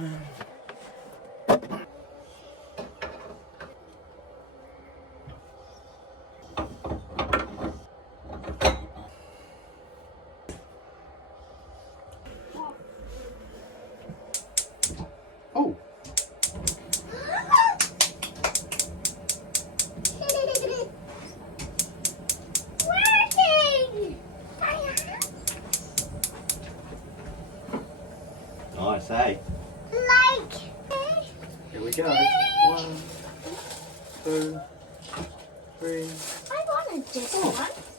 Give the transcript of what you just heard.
Oh. Nice, hey? Here we go. 1, 2, 3. I wanted this one.